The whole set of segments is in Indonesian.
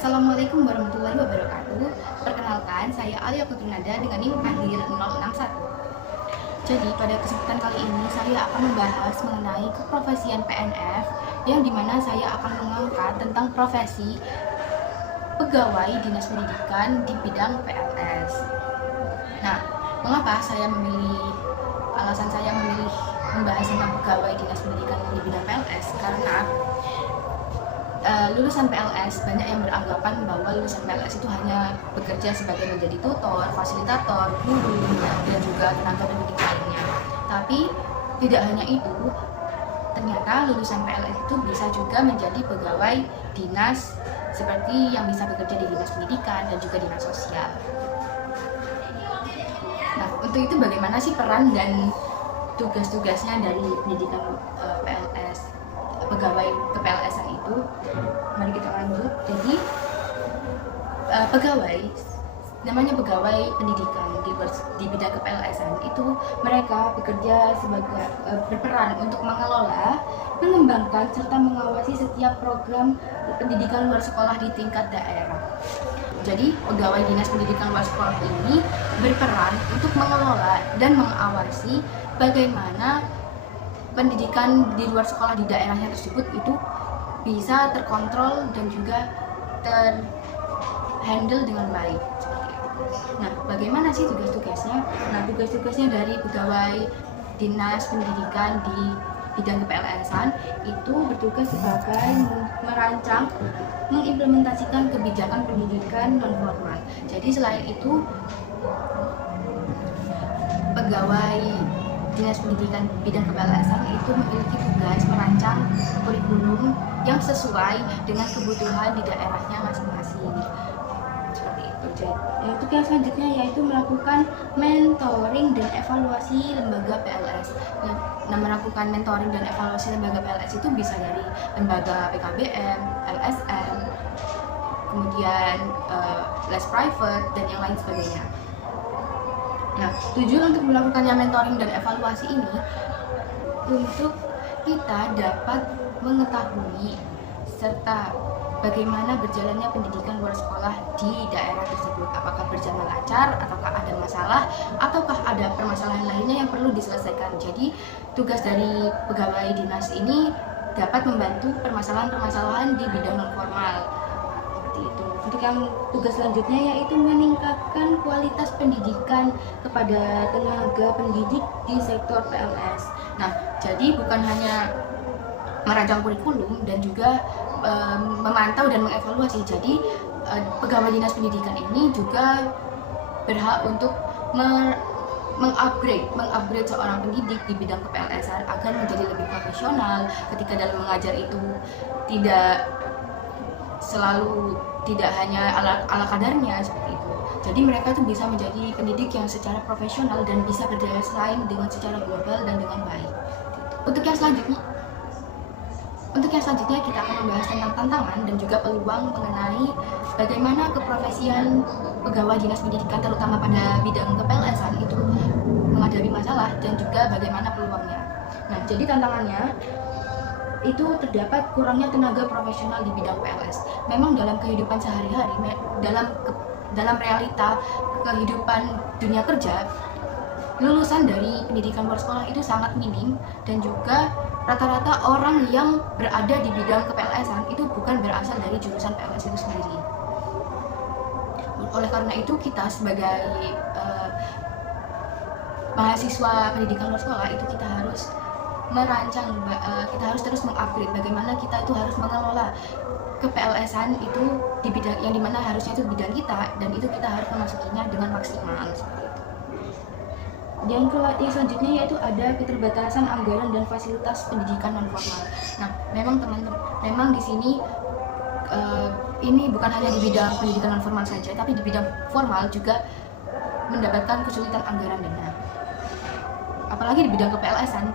Assalamualaikum warahmatullahi wabarakatuh. Perkenalkan, saya Alia Putrinada dengan NIM akhir 061. Jadi pada kesempatan kali ini saya akan membahas mengenai keprofesian PNF, yang dimana saya akan mengangkat tentang profesi pegawai dinas pendidikan di bidang PLS. Nah, mengapa alasan saya memilih membahas tentang pegawai dinas pendidikan di bidang PLS? Karena lulusan PLS banyak yang beranggapan bahwa lulusan PLS itu hanya bekerja sebagai menjadi tutor, fasilitator, guru, dan juga tenaga pendidik lainnya. Tapi tidak hanya itu, ternyata lulusan PLS itu bisa juga menjadi pegawai dinas seperti yang bisa bekerja di dinas pendidikan dan juga dinas sosial. Nah, untuk itu bagaimana sih peran dan tugas-tugasnya dari pendidikan PLS, pegawai ke-PLS-an itu? Mari kita lanjut. Jadi namanya pegawai pendidikan di bidang ke-PLS-an itu mereka bekerja sebagai berperan untuk mengelola, mengembangkan serta mengawasi setiap program pendidikan luar sekolah di tingkat daerah. Jadi pegawai dinas pendidikan luar sekolah ini berperan untuk mengelola dan mengawasi bagaimana pendidikan di luar sekolah di daerahnya tersebut itu bisa terkontrol dan juga terhandle dengan baik. Nah, bagaimana sih tugas-tugasnya? Nah, tugas-tugasnya dari pegawai dinas pendidikan di bidang ke-PLS-an itu bertugas sebagai merancang, mengimplementasikan kebijakan pendidikan non formal. Jadi selain itu, pegawai dinas pendidikan bidang ke-PLS-an itu memiliki tugas merancang kurikulum yang sesuai dengan kebutuhan di daerahnya masing-masing. Seperti itu. Jadi, tugas selanjutnya yaitu melakukan mentoring dan evaluasi lembaga PLS. Nah, melakukan mentoring dan evaluasi lembaga PLS itu bisa dari lembaga PKBM, LSM, kemudian les private dan yang lain sebagainya. Nah, tujuan untuk melakukannya mentoring dan evaluasi ini untuk kita dapat mengetahui serta bagaimana berjalannya pendidikan luar sekolah di daerah tersebut. Apakah berjalan lancar, ataukah ada masalah, ataukah ada permasalahan lainnya yang perlu diselesaikan. Jadi, tugas dari pegawai dinas ini dapat membantu permasalahan-permasalahan di bidang non formal. Itu. Untuk yang tugas selanjutnya yaitu meningkatkan kualitas pendidikan kepada tenaga pendidik di sektor PLS. Nah, jadi bukan hanya merancang kurikulum dan juga memantau dan mengevaluasi. Jadi pegawai dinas pendidikan ini juga berhak untuk mengupgrade seorang pendidik di bidang ke-PLS-an agar menjadi lebih profesional ketika dalam mengajar itu tidak hanya ala kadarnya seperti itu. Jadi mereka tuh bisa menjadi pendidik yang secara profesional dan bisa berdaya saing dengan secara global dan dengan baik. Untuk yang selanjutnya kita akan membahas tentang tantangan dan juga peluang mengenai bagaimana keprofesian pegawai dinas pendidikan terutama pada bidang ke-PLS-an itu menghadapi masalah dan juga bagaimana peluangnya. Nah, jadi tantangannya itu terdapat kurangnya tenaga profesional di bidang PLS. Memang dalam kehidupan sehari-hari, dalam realita kehidupan dunia kerja, lulusan dari pendidikan luar sekolah itu sangat minim, dan juga rata-rata orang yang berada di bidang ke-PLS-an itu bukan berasal dari jurusan PLS itu sendiri. Oleh karena itu kita sebagai mahasiswa pendidikan luar sekolah itu kita harus merancang, kita harus terus mengupgrade bagaimana kita itu harus mengelola ke-PLS-an itu di bidang yang dimana harusnya itu bidang kita, dan itu kita harus memasukinya dengan maksimal seperti itu. Yang selanjutnya yaitu ada keterbatasan anggaran dan fasilitas pendidikan non formal. Nah, memang di sini ini bukan hanya di bidang pendidikan non formal saja, tapi di bidang formal juga mendapatkan kesulitan anggaran dana. Apalagi di bidang ke-PLS-an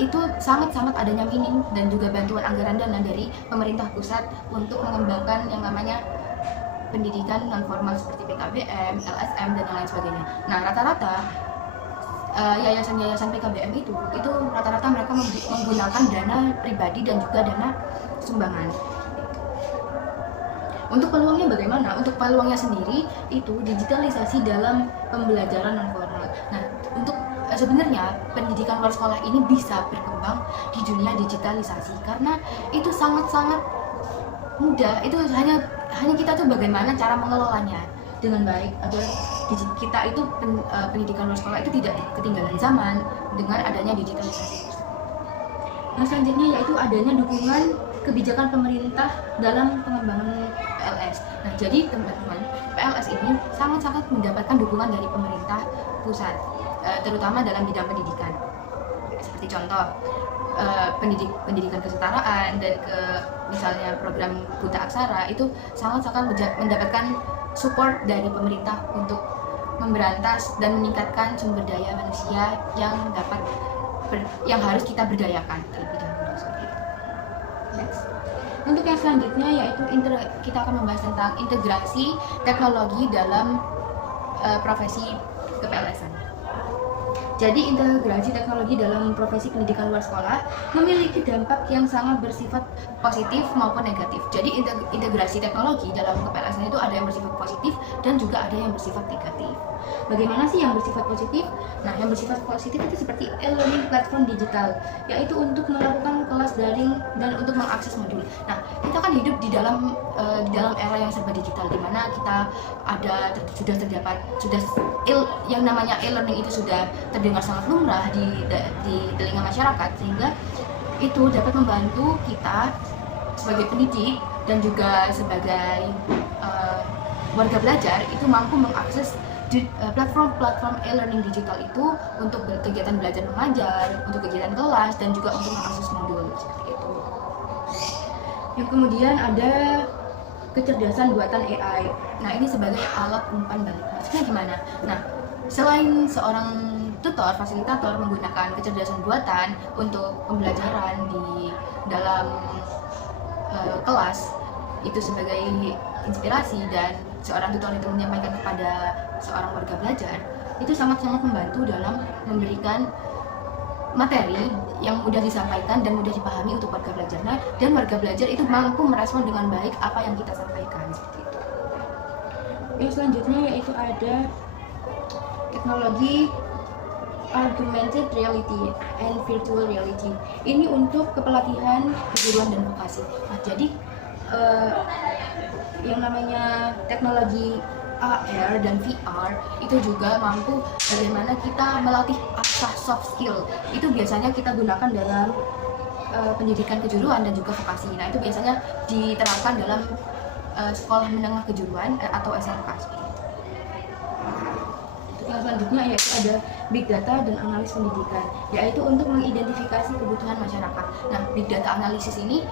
itu sangat adanya minim dan juga bantuan anggaran dana dari pemerintah pusat untuk mengembangkan yang namanya pendidikan non formal seperti PKBM, LSM dan yang lain sebagainya. Nah, rata-rata yayasan-yayasan PKBM itu rata-rata mereka menggunakan dana pribadi dan juga dana sumbangan. Untuk peluangnya bagaimana? Untuk peluangnya sendiri itu digitalisasi dalam pembelajaran non formal. Nah, untuk sebenarnya pendidikan luar sekolah ini bisa berkembang di dunia digitalisasi karena itu sangat-sangat mudah. Itu hanya kita tuh bagaimana cara mengelolanya dengan baik agar kita itu pendidikan luar sekolah itu tidak ketinggalan zaman dengan adanya digitalisasi. Yang selanjutnya yaitu adanya dukungan kebijakan pemerintah dalam pengembangan PLS. Nah, jadi teman-teman, PLS ini sangat-sangat mendapatkan dukungan dari pemerintah pusat, terutama dalam bidang pendidikan. Seperti contoh, pendidikan kesetaraan dan misalnya program Buta Aksara itu sangat-sangat mendapatkan support dari pemerintah untuk memberantas dan meningkatkan sumber daya manusia yang harus kita berdayakan terlebih dahulu. Next. Untuk yang selanjutnya yaitu kita akan membahas tentang integrasi teknologi dalam profesi kepls-an. Jadi integrasi teknologi dalam profesi pendidikan luar sekolah memiliki dampak yang sangat bersifat positif maupun negatif. Jadi integrasi teknologi dalam kepls-an itu ada yang bersifat positif dan juga ada yang bersifat negatif. Bagaimana sih yang bersifat positif? Nah, yang bersifat positif itu seperti e-learning platform digital, yaitu untuk melakukan kelas daring dan untuk mengakses modul. Nah, kita kan hidup di dalam era yang serba digital, di mana kita yang namanya e-learning itu sudah terdengar sangat lumrah di telinga masyarakat, sehingga itu dapat membantu kita sebagai pendidik dan juga sebagai warga belajar itu mampu mengakses platform e-learning digital itu untuk kegiatan belajar mengajar, untuk kegiatan kelas, dan juga untuk mengakses modul seperti itu. Yang kemudian ada kecerdasan buatan AI. Nah, ini sebagai alat umpan balik. Maksudnya gimana? Nah, selain seorang tutor, fasilitator menggunakan kecerdasan buatan untuk pembelajaran di dalam kelas itu sebagai inspirasi, dan seorang tutor itu menyampaikan kepada seorang warga belajar, itu sangat-sangat membantu dalam memberikan materi yang mudah disampaikan dan mudah dipahami untuk warga belajarnya, dan warga belajar itu mampu merespon dengan baik apa yang kita sampaikan seperti itu. Yang selanjutnya yaitu ada teknologi augmented reality and virtual reality. Ini untuk kepelatihan keguruan dan vokasi. Nah, jadi yang namanya teknologi AR dan VR itu juga mampu bagaimana kita melatih asah soft skill. Itu biasanya kita gunakan dalam pendidikan kejuruan dan juga vokasi. Nah, itu biasanya diterapkan dalam sekolah menengah kejuruan atau SMK. Yang selanjutnya yaitu ada big data dan analis pendidikan, yaitu untuk mengidentifikasi kebutuhan masyarakat. Nah, big data analisis ini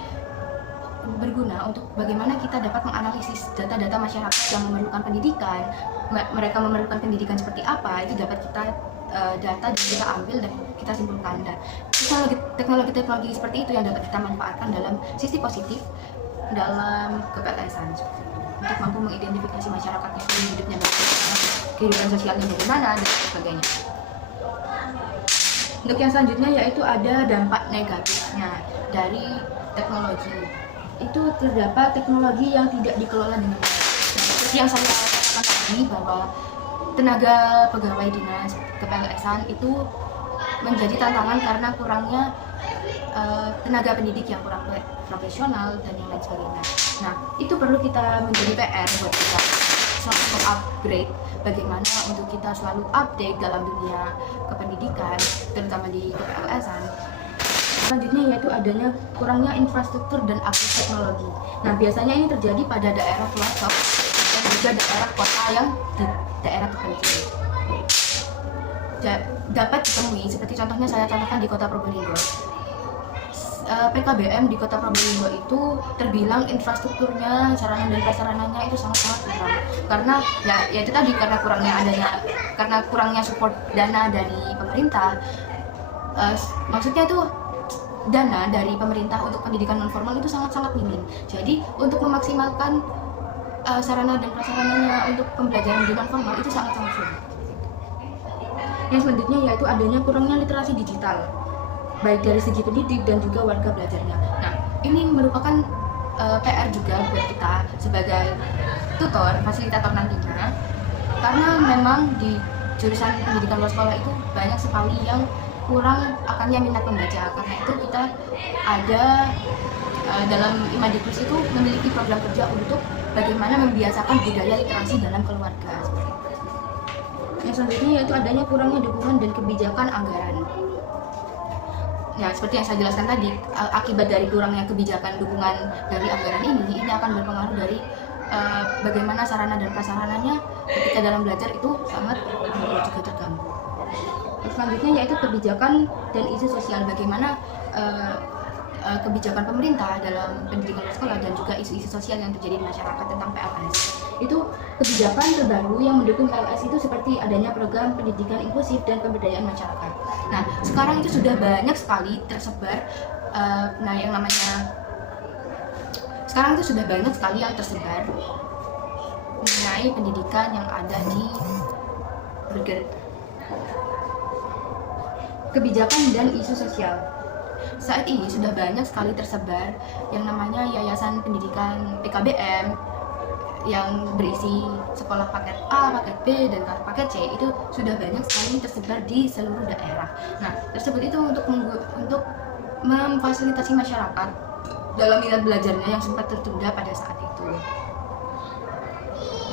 berguna untuk bagaimana kita dapat menganalisis data-data masyarakat yang memerlukan pendidikan. Mereka memerlukan pendidikan seperti apa, itu dapat kita data dan kita ambil dan kita simpulkan. Dan teknologi seperti itu yang dapat kita manfaatkan dalam sisi positif dalam kepls-an untuk mampu mengidentifikasi masyarakat yang hidupnya bagaimana, kehidupan sosialnya bagaimana, dan sebagainya. Untuk yang selanjutnya yaitu ada dampak negatifnya dari teknologi. Itu terdapat teknologi yang tidak dikelola dengan baik. Seperti yang saya katakan tadi, bahwa tenaga pegawai dinas kepls-an itu menjadi tantangan karena kurangnya tenaga pendidik yang kurang profesional dan yang lain sebagainya. Nah, itu perlu kita menjadi PR buat kita selalu upgrade bagaimana untuk kita selalu update dalam dunia kependidikan, terutama di kepls-an. Selanjutnya yaitu adanya kurangnya infrastruktur dan akses teknologi. Nah, biasanya ini terjadi pada daerah pelosok dan juga daerah kota yang di daerah terpencil. Dapat ditemui, seperti contohnya saya contohkan di kota Probolinggo. PKBM di kota Probolinggo itu terbilang infrastrukturnya, sarana dan prasarananya itu sangat-sangat kurang. Karena ya itu tadi, karena kurangnya support dana dari pemerintah. Maksudnya itu dana dari pemerintah untuk pendidikan non formal itu sangat-sangat minim. Jadi untuk memaksimalkan sarana dan prasarananya untuk pembelajaran di non formal itu sangat-sangat sulit. Yang selanjutnya yaitu adanya kurangnya literasi digital, baik dari segi pendidik dan juga warga belajarnya. Nah, ini merupakan PR juga buat kita sebagai tutor, fasilitator nantinya, karena memang di jurusan pendidikan luar sekolah itu banyak sekali yang kurang akannya minat membaca. Karena itu kita ada dalam Imadi Plus itu memiliki program kerja untuk bagaimana membiasakan budaya literasi dalam keluarga. Yang selanjutnya yaitu adanya kurangnya dukungan dan kebijakan anggaran. Ya, seperti yang saya jelaskan tadi, akibat dari kurangnya kebijakan dukungan dari anggaran ini akan berpengaruh dari bagaimana sarana dan prasarananya ketika dalam belajar itu sangat juga terganggu. Selanjutnya yaitu kebijakan dan isu sosial, bagaimana kebijakan pemerintah dalam pendidikan sekolah dan juga isu-isu sosial yang terjadi di masyarakat tentang PLS. Itu kebijakan terbaru yang mendukung PLS itu seperti adanya program pendidikan inklusif dan pemberdayaan masyarakat. Nah, sekarang itu sudah banyak sekali tersebar sekarang itu sudah banyak sekali yang tersebar mengenai pendidikan yang ada di kebijakan dan isu sosial. Saat ini sudah banyak sekali tersebar yang namanya yayasan pendidikan PKBM yang berisi sekolah paket A, paket B, dan paket C. Itu sudah banyak sekali tersebar di seluruh daerah. Nah, tersebut itu untuk memfasilitasi masyarakat dalam minat belajarnya yang sempat tertunda pada saat itu.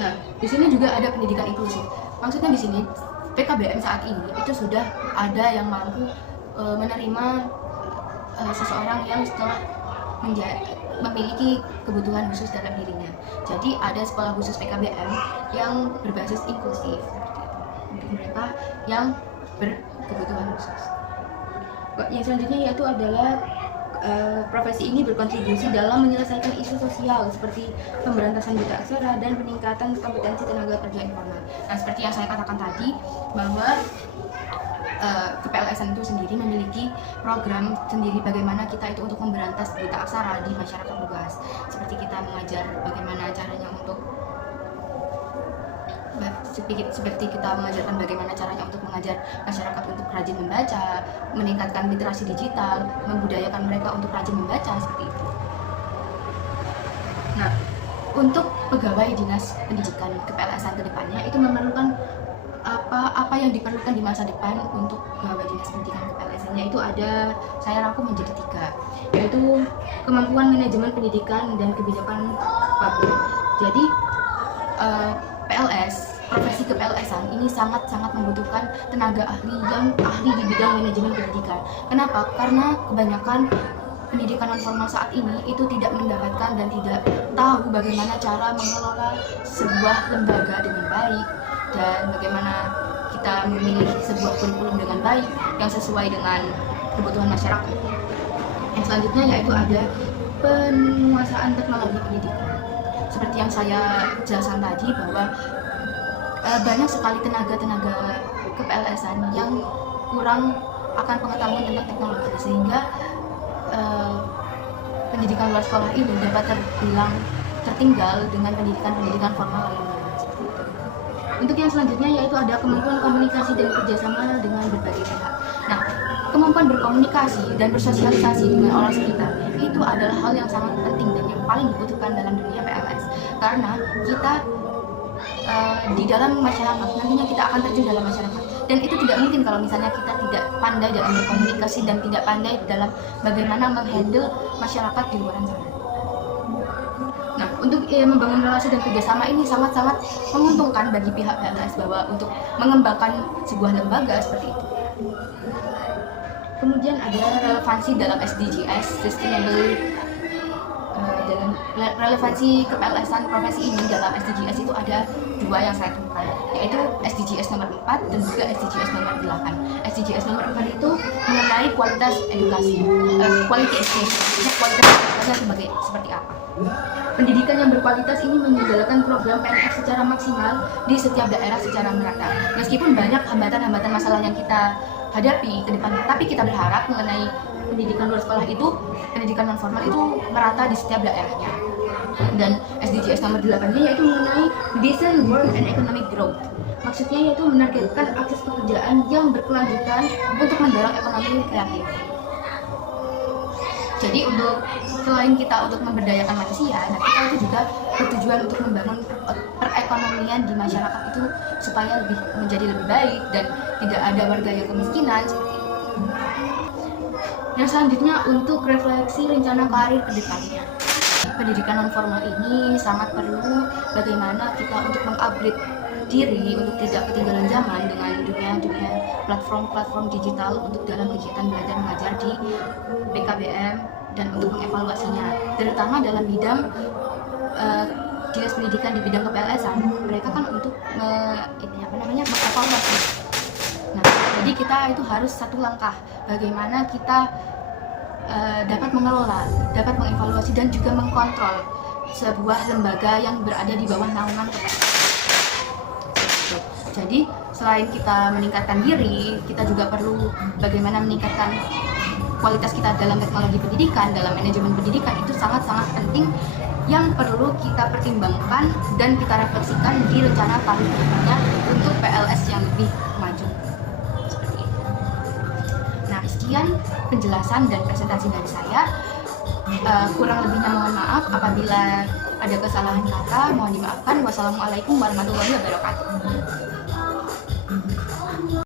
Nah, di sini juga ada pendidikan inklusif. Maksudnya di sini PKBM saat ini itu sudah ada yang mampu menerima seseorang yang setelah memiliki kebutuhan khusus dalam dirinya. Jadi ada sekolah khusus PKBM yang berbasis inklusif untuk mereka yang berkebutuhan khusus. Yang selanjutnya yaitu adalah profesi ini berkontribusi dalam menyelesaikan isu sosial seperti pemberantasan buta aksara dan peningkatan kompetensi tenaga kerja informal. Nah, seperti yang saya katakan tadi, bahwa KPLS-an itu sendiri memiliki program sendiri bagaimana kita itu untuk memberantas buta aksara di masyarakat luas. Seperti kita mengajar bagaimana caranya untuk seperti kita mengajarkan bagaimana caranya untuk mengajar masyarakat untuk rajin membaca, meningkatkan literasi digital, membudayakan mereka untuk rajin membaca, seperti itu. Nah, untuk pegawai dinas pendidikan KPLS-an ke depannya itu memerlukan apa yang diperlukan di masa depan untuk pegawai dinas pendidikan KPLS-nya itu ada, saya rangkum menjadi 3, yaitu kemampuan manajemen pendidikan dan kebijakan publik. Jadi profesi KPLS-an ini sangat-sangat membutuhkan tenaga ahli yang ahli di bidang manajemen pendidikan. Kenapa? Karena kebanyakan pendidikan non formal saat ini itu tidak mendapatkan dan tidak tahu bagaimana cara mengelola sebuah lembaga dengan baik dan bagaimana kita memilih sebuah kurikulum dengan baik yang sesuai dengan kebutuhan masyarakat. Yang selanjutnya yaitu ada penguasaan teknologi pendidikan. Seperti yang saya jelaskan tadi bahwa banyak sekali tenaga-tenaga KPLS-an yang kurang akan pengetahuan tentang teknologi, sehingga pendidikan luar sekolah ini dapat terbilang tertinggal dengan pendidikan formal lainnya. Untuk yang selanjutnya yaitu ada kemampuan komunikasi dan kerjasama dengan berbagai pihak. Nah, kemampuan berkomunikasi dan bersosialisasi dengan orang sekitar itu adalah hal yang sangat penting dan yang paling dibutuhkan dalam dunia PLS, karena kita di dalam masyarakat nantinya kita akan terjun dalam masyarakat, dan itu tidak mungkin kalau misalnya kita tidak pandai dalam berkomunikasi dan tidak pandai dalam bagaimana menghandle masyarakat di luar sana. Nah, untuk membangun relasi dan kerjasama ini sangat-sangat menguntungkan bagi pihak PLS bahwa untuk mengembangkan sebuah lembaga seperti itu. Kemudian ada relevansi dalam SDGs, sustainable. Dalam relevansi KPLS-an profesi ini dalam SDGs itu ada 2 yang saya temukan, yaitu SDGs nomor 4 dan juga SDGs nomor 8. SDGs nomor 4 itu mengenai kualitas edukasi, quality education. Kualitas edukasi seperti apa? Pendidikan yang berkualitas ini mengandalkan program PNF secara maksimal di setiap daerah secara merata. Meskipun banyak hambatan-hambatan masalah yang kita hadapi ke depan, tapi kita berharap mengenai pendidikan luar sekolah itu, pendidikan non formal itu merata di setiap daerahnya. Dan SDGs nomor 8-nya yaitu mengenai decent work and economic growth. Maksudnya yaitu menargetkan akses pekerjaan yang berkelanjutan untuk mendorong ekonomi kreatif. Jadi selain kita untuk memberdayakan manusia, nah kita itu juga bertujuan untuk membangun perekonomian di masyarakat itu supaya menjadi lebih baik dan tidak ada warga yang kemiskinan seperti itu. Yang selanjutnya untuk refleksi rencana karir ke depannya. Pendidikan non formal ini sangat perlu bagaimana kita untuk mengupgrade diri untuk tidak ketinggalan zaman dengan dunia platform digital untuk dalam kegiatan belajar mengajar di PKBM dan untuk mengevaluasinya, terutama dalam bidang dinas pendidikan di bidang kepelsan. Mereka kan untuk mengevaluasi. Nah, jadi kita itu harus satu langkah bagaimana kita dapat mengelola, dapat mengevaluasi dan juga mengkontrol sebuah lembaga yang berada di bawah naungan KPLS. Jadi selain kita meningkatkan diri, kita juga perlu bagaimana meningkatkan kualitas kita dalam teknologi pendidikan, dalam manajemen pendidikan. Itu sangat-sangat penting yang perlu kita pertimbangkan dan kita refleksikan di rencana karir kedepannya untuk PLS yang lebih maju. Seperti itu. Nah, sekian penjelasan dan presentasi dari saya. Kurang lebihnya mohon maaf apabila ada kesalahan kata, mohon dimaafkan. Wassalamualaikum warahmatullahi wabarakatuh.